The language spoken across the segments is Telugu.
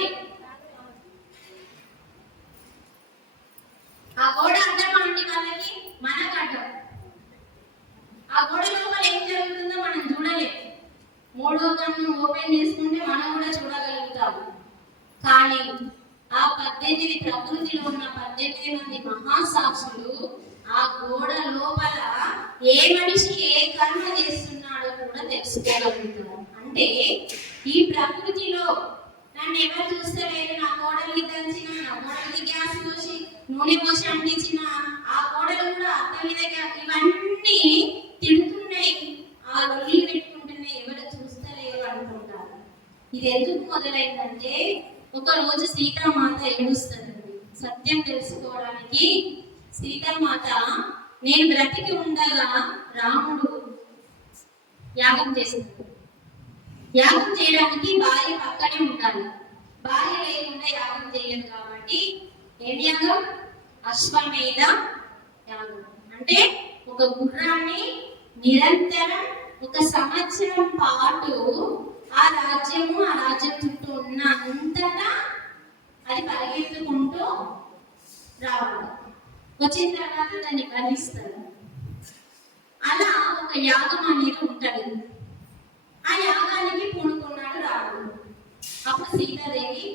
వస్తుంది ఆ గోడ అర్థం అండి వాళ్ళకి మనకంటాం. ఆ గోడ లోపల ఏం జరుగుతుందో మనం చూడలేం. మూడో కన్ను ఓపెన్ చేసుకుంటే మనం కూడా చూడగలుగుతాము కానీ ఆ పద్దెనిమిది ప్రకృతిలో ఉన్న పద్దెనిమిది మంది మహాసాక్షులు ఆ గోడ లోపల ఏ మనిషి ఏ కర్మ చేస్తున్నాడో కూడా తెలుసుకోగలుగుతారు అంటే ఈ ప్రకృతిలో నన్ను ఎవరు చూస్తలేరు? నా కోడలు దంచిన నా కోడలికి గ్యాస్ పోసి నూనె పోసి అంటించిన. ఆ కోడలు కూడా అత్త మీద ఇవన్నీ తిడుతున్నాయి. ఆ లొల్లి పెట్టుకుంటున్నాయి. ఎవరు చూస్తలేరు అనుకుంటారు. ఇది ఎందుకు మొదలైందంటే ఒక రోజు సీతామాత ఏడుస్తుంది. సత్యం తెలుసుకోవడానికి సీతామాత నేను బ్రతికి ఉండగా రాముడు యాగం చేసింది. యాగం చేయడానికి భార్య పక్కనే ఉండాలి. భార్య లేకుండా యాగం చేయదు కాబట్టి ఏం యాగం? అశ్వమేధ యాగం. అంటే ఒక గుర్రాన్ని నిరంతరం ఒక సంవత్సరం పాటు ఆ రాజ్యము ఆ రాజ్యం చుట్టూ ఉన్న అంతటా అది పరిగెత్తుకుంటూ రావాలి. వచ్చిన తర్వాత దాన్ని కలిస్తారు అలా ఒక యాగం అనేది ఉంటుంది. ఆ యాగానికి పూనుకున్నాడు రాముడు. అప్పుడు సీతాదేవి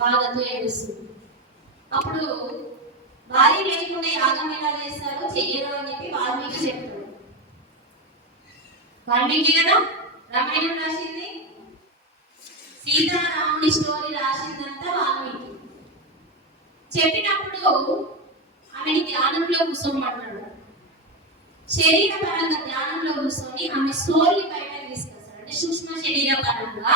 బాధతో ఏడుస్తుంది. అప్పుడు భార్య లేకుండా యాగం ఎలా చేస్తారో చెయ్యరు అని చెప్పి వాల్మీకి చెప్తాడు. వాల్మీకి కదా రామాయణం రాసింది? సీతారాముని స్టోరీ రాసిందంతా వాల్మీకి. చెప్పినప్పుడు ఆమెని ధ్యానంలో కూర్చోమంటాడు. శరీర పరంగా ధ్యానంలో కూర్చొని ఆమె సోల్ని సూక్ష్మ శరీర పరంగా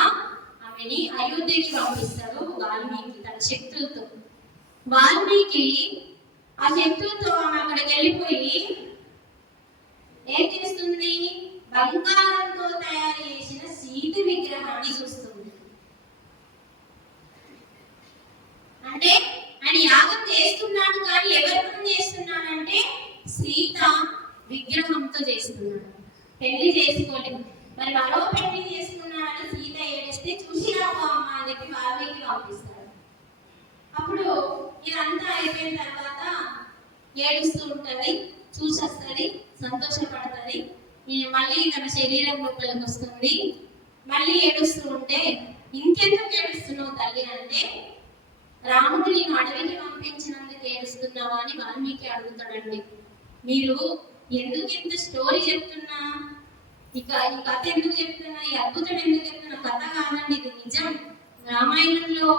ఆమెని అయోధ్యకి పంపిస్తాడు వాల్మీకి తన శక్తులతో వాల్మీకి ఆ శక్తులతో ఆమె అక్కడికి వెళ్ళిపోయి ఏం చేస్తుంది? బంగారంతో తయారు చేసిన సీత విగ్రహాన్ని చూస్తుంది. అంటే ఆయన యాగం చేస్తున్నాడు కానీ ఎవరితో చేస్తున్నాడంటే సీత విగ్రహంతో చేస్తున్నాడు. పెళ్ళి చేసుకోలేదు మరి మరో చెప్పి వాల్మీకి పంపిస్తాడు అప్పుడు ఇదంతా అయిపోయిన తర్వాత ఏడుస్తూ ఉంటుంది చూసేస్తుంది సంతోషపడుతుంది. మళ్ళీ తన శరీరం లోపలికి వస్తుంది. మళ్ళీ ఏడుస్తూ ఉంటే ఇంకెందుకు ఏడుస్తున్నావు తల్లి అంటే రాముడు నేను అడవికి పంపించినందుకు ఏడుస్తున్నావా అని వాల్మీకి అడుగుతాడండి. మీరు ఎందుకు ఇంత స్టోరీ చెప్తున్నా? ఇక ఈ కథ ఎందుకు చెప్తున్నా? ఈ అద్భుతం ఎందుకు చెప్తున్నా? కథ కాదండి ఇది నిజం. రామాయణంలో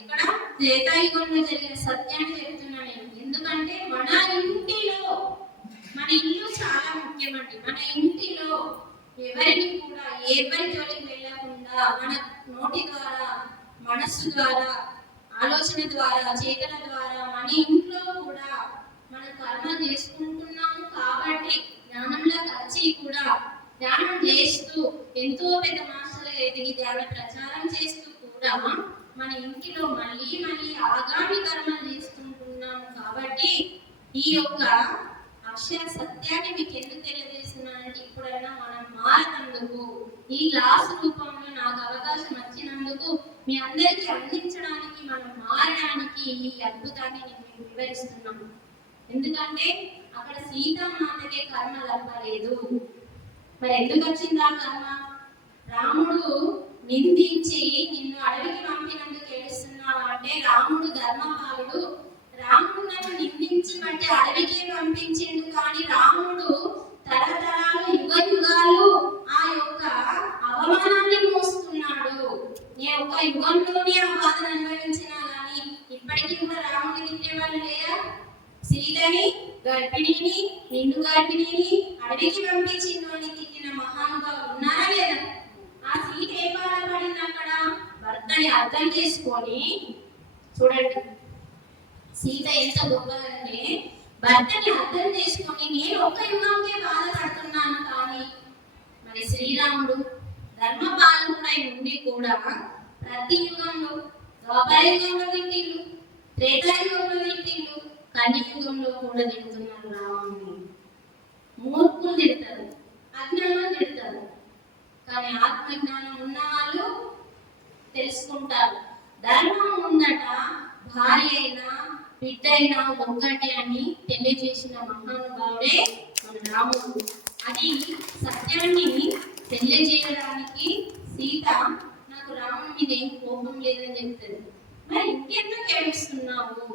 ఇక్కడ త్రేతాయుగంలో జరిగిన సత్యాన్ని చెప్తున్నా నేను ఎందుకంటే మన ఇంటిలో మన ఇల్లు చాలా ముఖ్యమండి. మన ఇంటిలో ఎవరిని కూడా ఎవరి జోలికి వెళ్ళకుండా మన నోటి ద్వారా మనస్సు ద్వారా ఆలోచన ద్వారా చేతన ద్వారా మన ఇంట్లో కూడా మన కర్మ చేసుకుంటున్నాము కాబట్టి జ్ఞానంలో కలిసి కూడా ధ్యానం చేస్తూ ఎంతో పెద్ద మాస్టర్ ఎదిగి ధ్యాన ప్రచారం చేస్తూ కూడా మన ఇంటిలో మళ్ళీ మళ్ళీ ఆగామి కర్మలు చేసుకుంటున్నాము కాబట్టి ఈ యొక్క అక్షర సత్యాన్ని మీకు ఎందుకు తెలియజేస్తున్నానంటే ఇప్పుడైనా మనం మారినందుకు ఈ క్లాస్ రూపంలో నాకు అవకాశం వచ్చినందుకు మీ అందరికీ అందించడానికి మనం మారడానికి ఈ అద్భుతాన్ని నేను మీకు వివరిస్తున్నాను. ఎందుకంటే అక్కడ సీతామాతకే కర్మ లభలేదు మరి ఎందుకు వచ్చింది ఆ కర్మ? రాముడు నిందించి నిన్ను అడవికి పంపినందుకు ఏడుస్తున్నావా అంటే రాముడు ధర్మపాలుడు రాముడు నన్ను నిందించి అంటే అడవికి పంపించిండు. కానీ రాముడు తరతరాలు యుగ యుగాలు ఆ యొక్క అవమానాన్ని మోస్తున్నాడు. నేను ఒక యుగంలోనే ఆ బాధను అనుభవించినా కానీ ఇప్పటికీ కూడా రాముడు తిట్టే వాళ్ళు లేరా? సీతని గర్భిణిని నిండు గర్భిణిని అడవికి పంపించిన అని తిట్టిన మహానుభావులు ఉన్నారా లేదా ఆ సీత ఏ బాధపడింది అక్కడ భర్తని అర్థం చేసుకొని చూడండి. సీత ఎంత గొప్పదంటే భర్తని అర్థం చేసుకొని నేను ఒక యుగంకే బాధపడుతున్నాను కానీ మరి శ్రీరాముడు ధర్మపాలకుడై ఉండి కూడా ప్రతి యుగంలో ద్వాపరయుగంలో యుగంలో త్రేతాయుగంలో తిట్టిల్లు కలియుగంలో కూడా తిడుతున్నారు రావణ్ణి మూర్ఖులు తిడతారు అజ్ఞానం తిడతారు. కానీ ఆత్మజ్ఞానం ఉన్న వాళ్ళు తెలుసుకుంటారు. ధర్మం ఉందట భార్య అయినా బిడ్డైనా ఒక్కటే అని తెలియజేసిన మహానుభావుడే మన రాముడు. అది సత్యాన్ని తెలియజేయడానికి సీత నాకు రాముడి మీద ఏం కోపం లేదని చెప్తుంది. మరి ఇంకెందుకు ఏడుస్తున్నావు?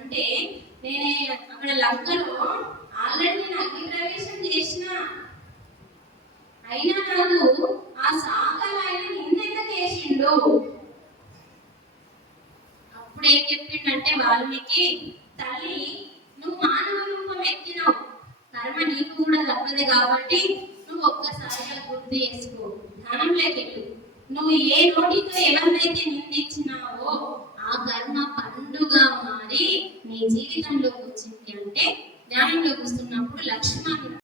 అంటే నేనే అక్కడ లంకలో ఆల్రెడీ నేను అగ్ని ప్రవేశం చేసిన. అయినా నాకు ఆ సాకలు ఆయన నిన్నెందుకు అప్పుడు ఏం చెప్పిండంటే వాల్మీకి తల్లి నువ్వు మానవ రూపం ఎత్తినావు కర్మ నీకు కూడా తప్పదు కాబట్టి నువ్వు ఒక్కసారిగా గుర్తు చేసుకో. ధ్యానంలోకి నువ్వు ఏ నోటితో ఎవరినైతే నిందించినావో ఆ కర్మ పండుగ మారి నీ జీవితంలోకి వచ్చింది అంటే ధ్యానంలోకి వస్తుంది.